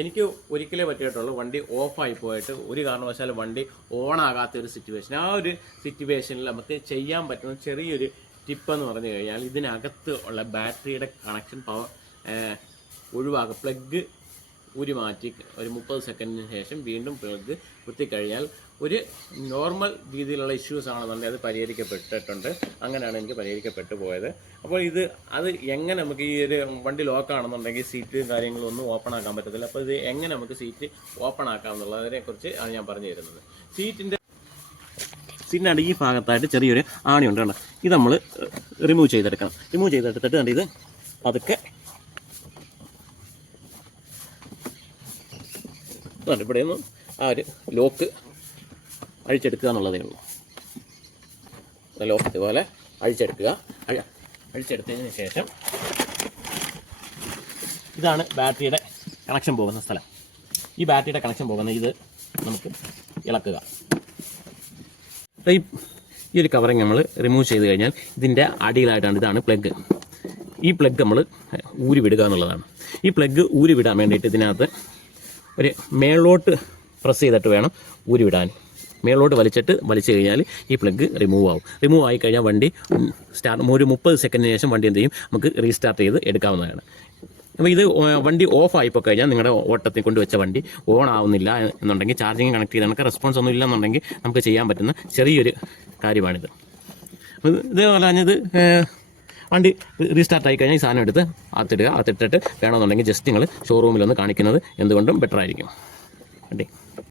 എനിക്ക് ഒരിക്കലേ പറ്റിയിട്ടുള്ളൂ. വണ്ടി ഓഫായി പോയിട്ട് ഒരു കാരണവശാലും വണ്ടി ഓണാകാത്ത ഒരു സിറ്റുവേഷൻ ആ ഒരു സിറ്റുവേഷനിൽ നമുക്ക് ചെയ്യാൻ പറ്റുന്ന ചെറിയൊരു ടിപ്പ് എന്ന് പറഞ്ഞു കഴിഞ്ഞാൽ ഇതിനകത്ത് ഉള്ള ബാറ്ററിയുടെ കണക്ഷൻ പവർ ഒഴിവാക്കുക. പ്ലഗ് ഊരി മാറ്റി ഒരു മുപ്പത് സെക്കൻഡിന് ശേഷം വീണ്ടും പ്ലഗ് കുത്തിക്കഴിഞ്ഞാൽ ഒരു നോർമൽ രീതിയിലുള്ള ഇഷ്യൂസ് ആണെന്നുണ്ടെങ്കിൽ അത് പരിഹരിക്കപ്പെട്ടിട്ടുണ്ട്. അങ്ങനെയാണ് എനിക്ക് പരിഹരിക്കപ്പെട്ടു പോയത്. അപ്പോൾ ഇത് അത് എങ്ങനെ നമുക്ക് ഈ ഒരു വണ്ടി ലോക്ക് ആണെന്നുണ്ടെങ്കിൽ സീറ്റ് കാര്യങ്ങളൊന്നും ഓപ്പൺ ആക്കാൻ പറ്റത്തില്ല. അപ്പോൾ ഇത് എങ്ങനെ നമുക്ക് സീറ്റ് ഓപ്പൺ ആക്കാം എന്നുള്ളതിനെ കുറിച്ച് ആണ് ഞാൻ പറഞ്ഞു തരുന്നത്. സീറ്റിന്റെ സീറ്റിന്റെ ഈ ഭാഗത്തായിട്ട് ചെറിയൊരു ആണിയുണ്ട് കണ്ടോ? ഇത് നമ്മൾ റിമൂവ് ചെയ്തെടുക്കണം. റിമൂവ് ചെയ്തെടുത്തിട്ട് കണ്ടിത് ഇത്? അതുകൊണ്ട് ഇവിടെ നിന്ന് ആ ഒരു ലോക്ക് അഴിച്ചെടുക്കുക എന്നുള്ളതേ ഉള്ളൂ. ലോക്ക് ഇതുപോലെ അഴിച്ചെടുക്കുക. അഴ- അഴിച്ചെടുത്തതിന് ശേഷം ഇതാണ് ബാറ്ററിയുടെ കണക്ഷൻ പോകുന്ന സ്ഥലം. ഈ ബാറ്ററിയുടെ കണക്ഷൻ പോകുന്ന ഇത് നമുക്ക് ഇളക്കുക. ഈ ഈ ഒരു കവറിങ് നമ്മൾ റിമൂവ് ചെയ്ത് കഴിഞ്ഞാൽ ഇതിന്റെ അടിയിലായിട്ടാണ് ഇതാണ് പ്ലഗ് ഈ പ്ലഗ് നമ്മൾ ഊരി വിടുക എന്നുള്ളതാണ്. ഈ പ്ലഗ് ഊരി വിടാൻ വേണ്ടിയിട്ട് ഇതിനകത്ത് ഒരു മേളോട്ട് പ്രസ് ചെയ്തിട്ട് വേണം ഊരിവിടാൻ. മേളോട്ട് വലിച്ചിട്ട് വലിച്ചു കഴിഞ്ഞാൽ ഈ പ്ലഗ് റിമൂവ് ആവും. റിമൂവ് ആയി കഴിഞ്ഞാൽ വണ്ടി സ്റ്റാർട്ട് ഒരു മുപ്പത് സെക്കൻഡിന് ശേഷം വണ്ടി എന്ത് ചെയ്യും? നമുക്ക് റീസ്റ്റാർട്ട് ചെയ്ത് എടുക്കാവുന്നതാണ്. അപ്പോൾ ഇത് വണ്ടി ഓഫ് ആയിപ്പോൾ കഴിഞ്ഞാൽ നിങ്ങളുടെ ഓട്ടത്തിൽ കൊണ്ട് വെച്ച വണ്ടി ഓൺ ആവുന്നില്ല എന്നുണ്ടെങ്കിൽ ചാർജിങ് കണക്ട് ചെയ്ത് നമുക്ക് റെസ്പോൺസ് ഒന്നും ഇല്ല എന്നുണ്ടെങ്കിൽ നമുക്ക് ചെയ്യാൻ പറ്റുന്ന ചെറിയൊരു കാര്യമാണിത്. ഇത് ഏഹ്, വണ്ടി റീസ്റ്റാർട്ട് ആയി കഴിഞ്ഞാൽ ഈ സാധനം എടുത്ത് അകത്തിടുക. അകത്തിട്ടിട്ട് വേണമെന്നുണ്ടെങ്കിൽ ജസ്റ്റ് നിങ്ങൾ ഷോറൂമിലൊന്ന് കാണിക്കുന്നത് എന്തുകൊണ്ടും ബെറ്റർ ആയിരിക്കും. വണ്ടി